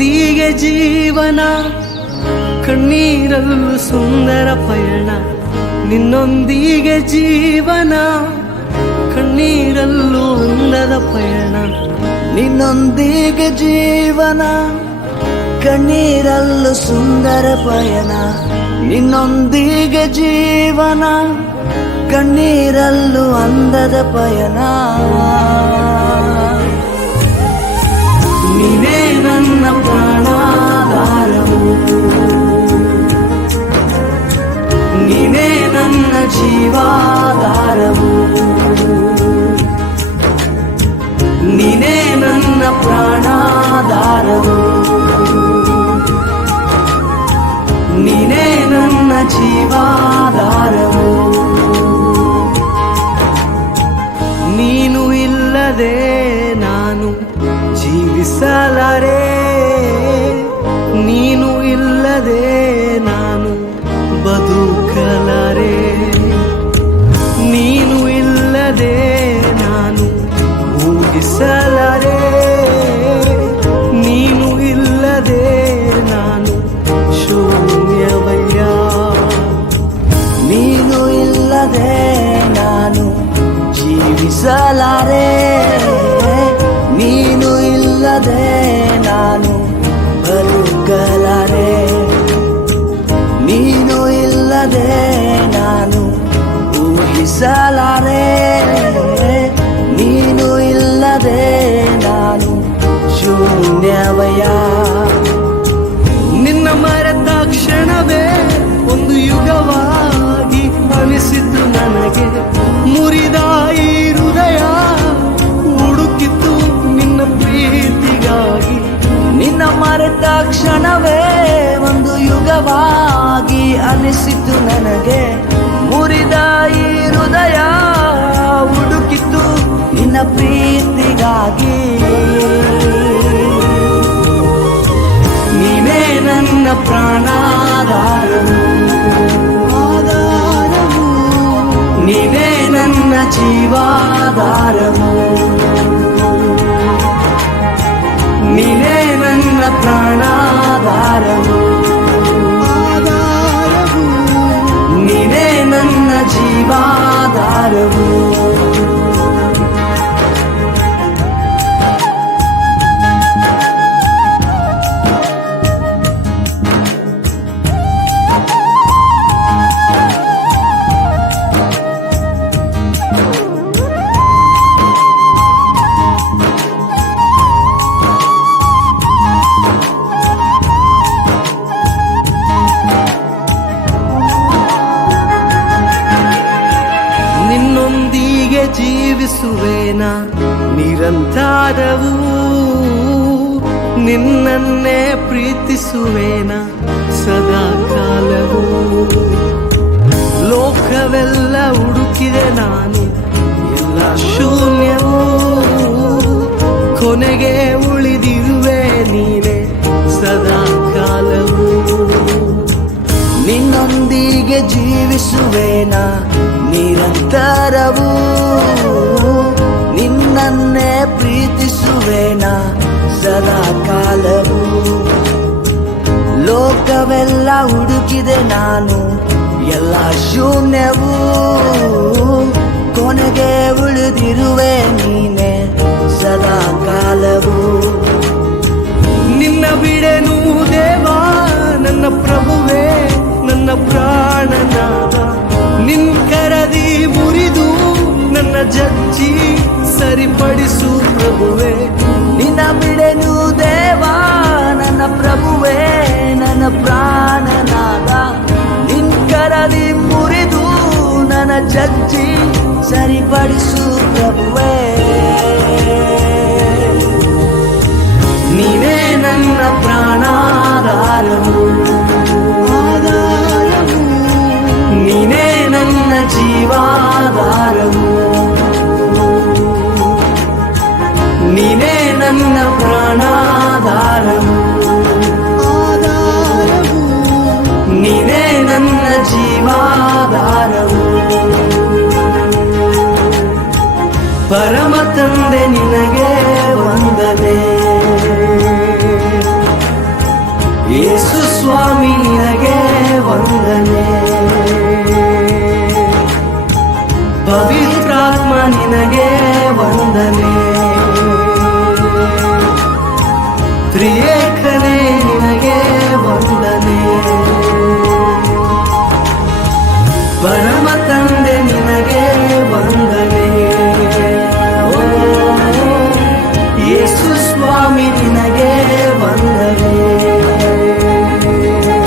ನಿನ್ನೊಂದಿಗೆ ಜೀವನ ಕಣ್ಣೀರಲ್ಲೂ ಸುಂದರ ಪಯಣ. ನಿನ್ನೊಂದಿಗೆ ಜೀವನ ಕಣ್ಣೀರಲ್ಲೂ ಅಂದದ ಪಯಣ. ನಿನ್ನೊಂದಿಗೆ ಜೀವನ ಕಣ್ಣೀರಲ್ಲೂ ಸುಂದರ ಪಯಣ. ನಿನ್ನೊಂದಿಗೆ ಜೀವನ ಕಣ್ಣೀರಲ್ಲೂ ಅಂದದ ಪಯಣ. ನೀನೇ ನನ್ನ ಪ್ರಾಣಾಧಾರವು, ನೀನೇ ನನ್ನ ಜೀವಾಧಾರವು, ನೀನೇ ನನ್ನ ಪ್ರಾಣಾಧಾರವು, ನೀನೇ ನನ್ನ ಜೀವಾಧಾರವು. ನೀನು ಇಲ್ಲದೆ ನಾನು ಜೀವಿಸಲಾರೆ, ನೀನು ಇಲ್ಲದೆ ನಾನು ಬದುಕಲಾರೆ, ನೀನು ಇಲ್ಲದೆ ನಾನು ಊಹಿಸಲಾರೆ, ನೀನು ಇಲ್ಲದೆ ನಾನು ಶೂನ್ಯವಯ್ಯ. ನೀನು ಇಲ್ಲದೆ ನಾನು ಜೀವಿಸಲಾರೆ, ನೀನು ಇಲ್ಲದೆ ನಾನು ಬದುಕಲಾರೆ, ನೀನು ಇಲ್ಲದೆ ನಾನು ಊಹಿಸಲಾರೆ, ನೀನು ಇಲ್ಲದೆ ನಾನು ಶೂನ್ಯವಯ್ಯ. ನಿನ್ನ ಮರೆತ ಕ್ಷಣವೇ ಒಂದು ಯುಗವಾಗಿ ಅನಿಸಿತು ನನಗೆ. ಮುರಿದ ಈ ಹೃದಯ ಹುಡುಕಿತು ನಿನ್ನ ಪ್ರೀತಿಗಾಗಿ. ನಿನ್ನ ಮರೆತ ಕ್ಷಣವೇ ಒಂದು ಯುಗವಾಗಿ ಅನಿಸಿತು ನನಗೆ. ಮುರಿದ ಈ ಹೃದಯ ಹುಡುಕಿತು ನಿನ್ನ ಪ್ರೀತಿಗಾಗಿ. ನೀನೇ ನನ್ನ ಪ್ರಾಣಾಧಾರವು, ನೀನೇ ನನ್ನ ಜೀವಾಧಾರವು, ನೀನೇ ನನ್ನ ಪ್ರಾಣಾಧಾರವು, ನೀನೇ ನನ್ನ ಜೀವಾಧಾರವು. ನಿನ್ನೊಂದಿಗೆ ಜೀವಿಸುವೇನ ನಿರಂತರವೂ, ನಿನ್ನನ್ನೇ ಪ್ರೀತಿಸುವೇನ ಸದಾ ಕಾಲವೂ. ಲೋಕವೆಲ್ಲ ಹುಡುಕಿದೆ ನಾನು, ಎಲ್ಲ ಶೂನ್ಯವೂ, ಕೊನೆಗೆ ಉಳಿದಿರುವೆ ನೀನೆ ಸದಾ ಕಾಲವೂ. ನಿನ್ನೊಂದಿಗೆ ಜೀವಿಸುವೇನ ನಿರಂತರವೂ, ನಿನ್ನನ್ನೇ ಪ್ರೀತಿಸುವೇನ ಸದಾ ಕಾಲವೂ. ಲೋಕವೆಲ್ಲ ಹುಡುಕಿದೆ ನಾನು, ಎಲ್ಲ ಶೂನ್ಯವೂ, ಕೊನೆಗೆ ಉಳಿದಿರುವೆ ನೀನೆ ಸದಾ ಕಾಲವೂ. ನಿನ್ನ ಬಿಡೆನು ದೇವಾ ನನ್ನ ಪ್ರಭುವೇ, ನನ್ನ ಪ್ರಾಣನಾದ. ನಿನ್ ಕರದಿ ಮುರಿದು ನನ್ನ ಜಜ್ಜಿ ಸರಿಪಡಿಸು ಪ್ರಭುವೇ. ನಿನ್ನ ಬಿಡೆನು ದೇವಾ ನನ್ನ ಪ್ರಭುವೇ, ನನ್ನ ಪ್ರಾಣನಾದ. ನಿನ್ ಕರದಿ ಮುರಿದು ನನ್ನ ಜಜ್ಜಿ ಸರಿಪಡಿಸು ಪ್ರಭುವೇ. ನೀನೇ ನನ್ನ ಪ್ರಾಣಾಧಾರವು, ನೀನೇ ನನ್ನ ಜೀವಾಧಾರವು, ನೀನೇ ನನ್ನ ಪ್ರಾಣಾಧಾರವು, ನೀನೇ ನನ್ನ ಜೀವಾಧಾರವು. ಪರಮ ತಂದೆ ನಿನಗೆ ವಂದನೆ. ಸ್ವಾಮಿ ನಿನಗೆ ವಂದನೆ. ಪವಿತ್ರಾತ್ಮ ನಿನಗೆ ವಂದನೆ.